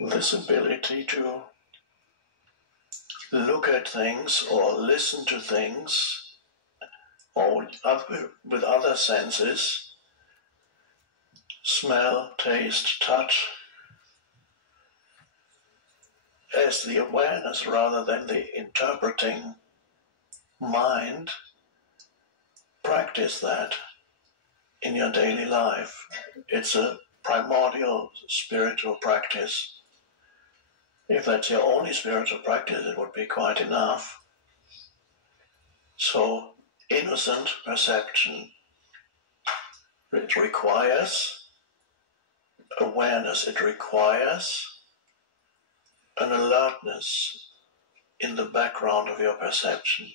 this ability to look at things or listen to things or with other senses, smell, taste, touch, as the awareness rather than the interpreting mind. Practice that in your daily life. It's a primordial spiritual practice. If that's your only spiritual practice, it would be quite enough. So, innocent perception, it requires awareness, it requires an alertness in the background of your perception.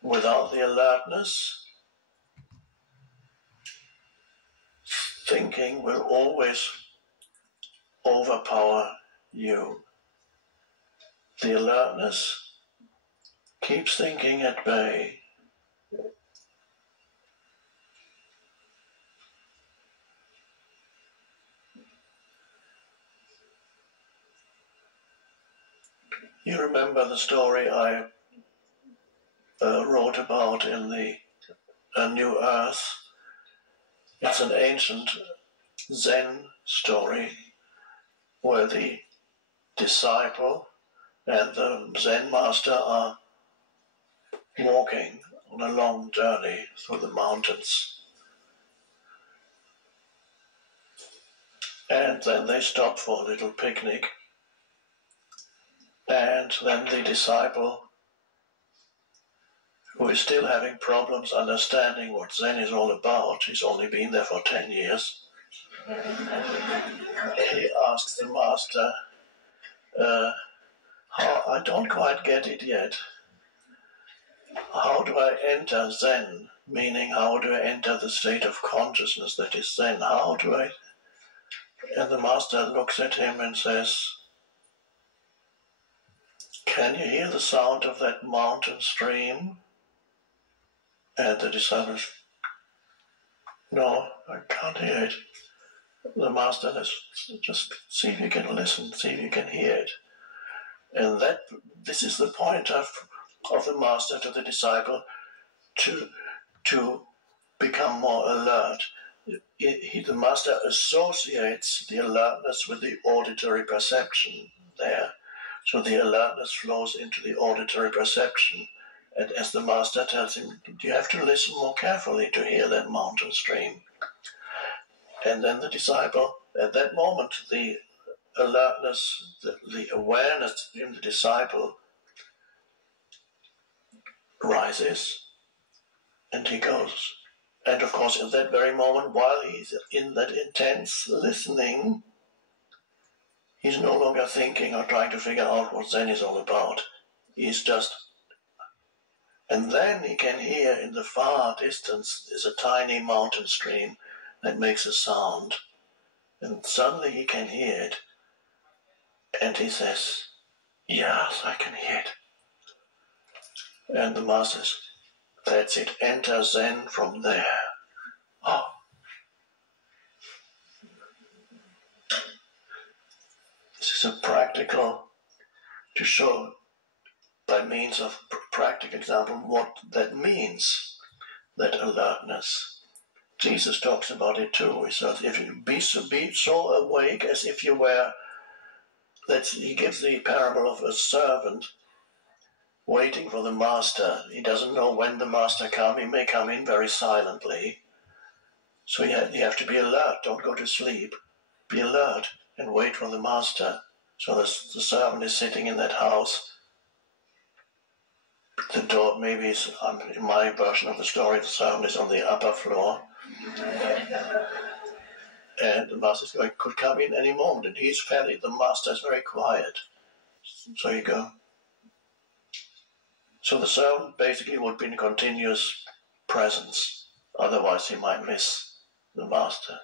Without the alertness, thinking will always overpower you. The alertness keeps thinking at bay. You remember the story I wrote about in the New Earth? It's an ancient Zen story where the disciple and the Zen master are walking on a long journey through the mountains. And then they stop for a little picnic. And then the disciple, who is still having problems understanding what Zen is all about, he's only been there for 10 years, he asks the master, I don't quite get it yet. How do I enter Zen? Meaning, how do I enter the state of consciousness that is Zen? How do I? And the master looks at him and says, can you hear the sound of that mountain stream? And the disciple says, no, I can't hear it. The master says, just see if you can listen, see if you can hear it. And this is the point of the master to the disciple, to become more alert. The master associates the alertness with the auditory perception there. So the alertness flows into the auditory perception. And as the master tells him, you have to listen more carefully to hear that mountain stream. And then the disciple, at that moment, the alertness, the awareness in the disciple rises, and he goes. And of course, in that very moment, while he's in that intense listening, he's no longer thinking or trying to figure out what Zen is all about. He's just... And then he can hear in the far distance is a tiny mountain stream that makes a sound. And suddenly he can hear it. And he says, yes, I can hear it. And the master says, that's it, enter Zen from there. Oh. This is a practical, to show by means of practical example what that means, that alertness. Jesus talks about it too. He says, if you be so awake as if you were, he gives the parable of a servant waiting for the master. He doesn't know when the master comes. He may come in very silently. So you have to be alert. Don't go to sleep. Be alert and wait for the master. So the servant is sitting in that house. The door, maybe in my version of the story, the servant is on the upper floor. And the master could come in any moment. And the master is very quiet. So you go. So the servant basically would be in continuous presence. Otherwise he might miss the master.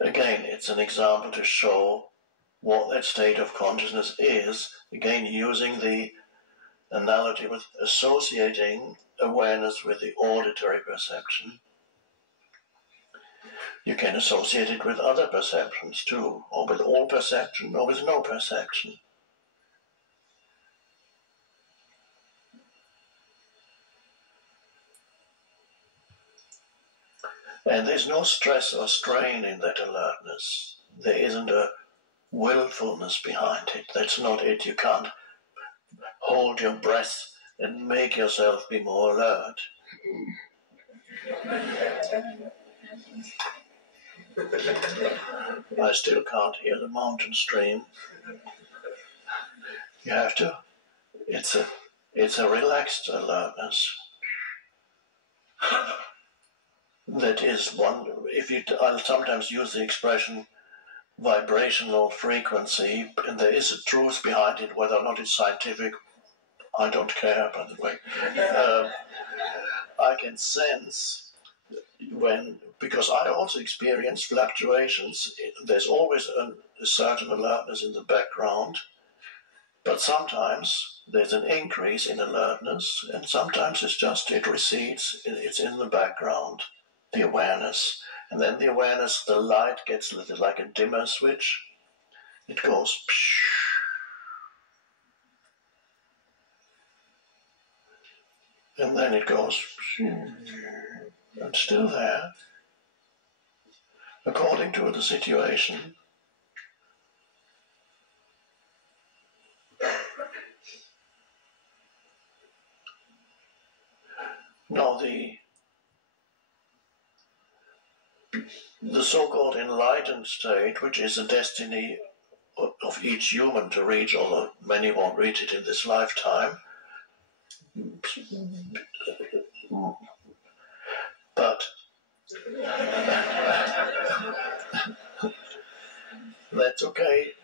Again, it's an example to show what that state of consciousness is. Again, using the analogy with associating awareness with the auditory perception. You can associate it with other perceptions too, or with all perception, or with no perception. And there's no stress or strain in that alertness. There isn't a willfulness behind it. That's not it. You can't hold your breath and make yourself be more alert. I still can't hear the mountain stream. You have to. It's a relaxed alertness. That is one. I'll sometimes use the expression vibrational frequency, and there is a truth behind it. Whether or not it's scientific, I don't care. By the way, I can sense because I also experience fluctuations. There's always a certain alertness in the background, but sometimes there's an increase in alertness, and sometimes it recedes. It's in the background. The awareness, and then the awareness, the light gets a little like a dimmer switch. It goes psh, and then it goes psh, and still there, according to the situation. Now the so-called enlightened state, which is a destiny of each human to reach, although many won't reach it in this lifetime, but that's okay.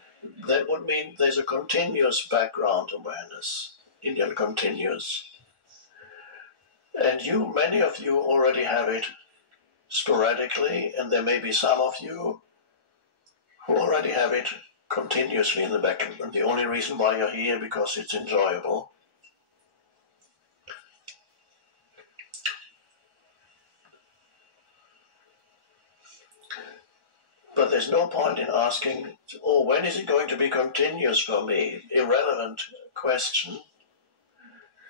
That would mean there's a continuous background awareness, Indian continuous. And many of you already have it sporadically, and there may be some of you who already have it continuously in the background. And the only reason why you're here because it's enjoyable. But there's no point in asking, when is it going to be continuous for me? Irrelevant question.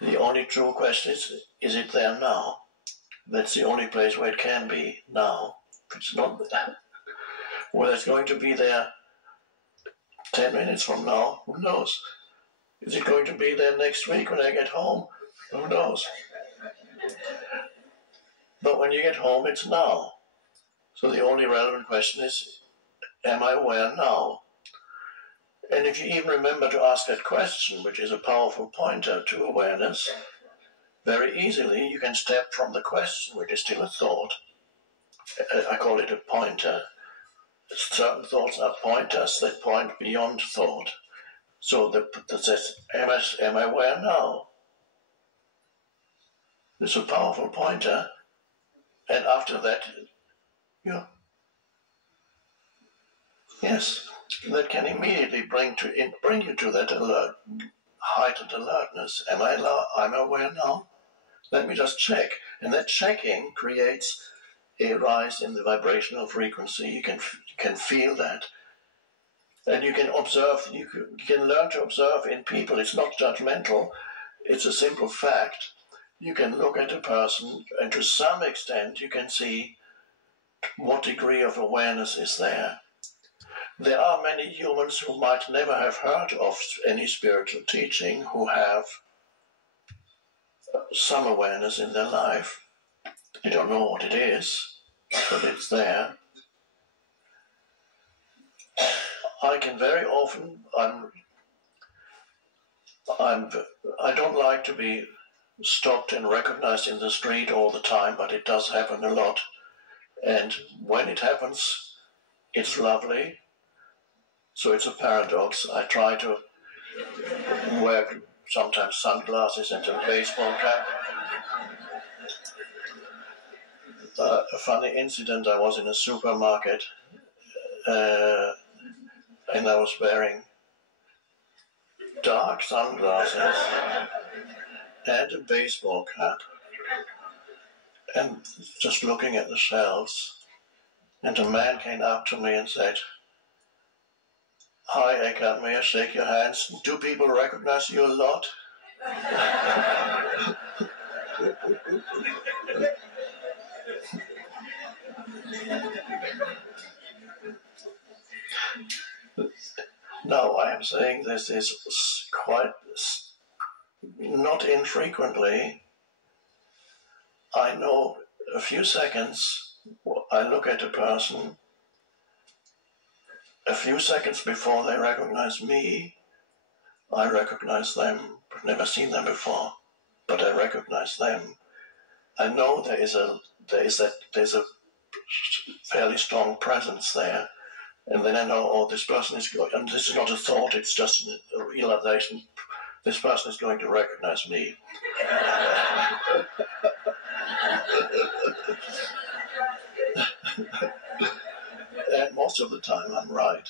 The only true question is it there now? That's the only place where it can be now. If it's not there, whether it's going to be there 10 minutes from now, who knows? Is it going to be there next week when I get home? Who knows? But when you get home, it's now. So the only relevant question is, am I aware now? And if you even remember to ask that question, which is a powerful pointer to awareness, very easily you can step from the question, which is still a thought. I call it a pointer. Certain thoughts are pointers that point beyond thought. So that says, am I aware now? It's a powerful pointer. And after that, yes, that can immediately bring you to that heightened alertness. Am I aware now? Let me just check. And that checking creates a rise in the vibrational frequency. You can feel that. And you can observe, you can learn to observe in people. It's not judgmental. It's a simple fact. You can look at a person, and to some extent you can see what degree of awareness is there. There are many humans who might never have heard of any spiritual teaching who have some awareness in their life. They don't know what it is, but it's there. I can very often, I don't like to be stopped and recognized in the street all the time, but it does happen a lot. And when it happens, it's lovely. So it's a paradox. I try to wear sometimes sunglasses and a baseball cap. A funny incident, I was in a supermarket and I was wearing dark sunglasses and a baseball cap and just looking at the shelves. And a man came up to me and said, "Hi, Eckhart, may I shake your hands? Do people recognize you a lot?" No, I am saying this is quite not infrequently. I know a few seconds, I look at a person, a few seconds before they recognize me, I recognize them. I've never seen them before, but I recognize them. I know there's a fairly strong presence there, and then I know, oh, this person is going, and this is not a thought, it's just a realization, this person is going to recognize me. And most of the time I'm right.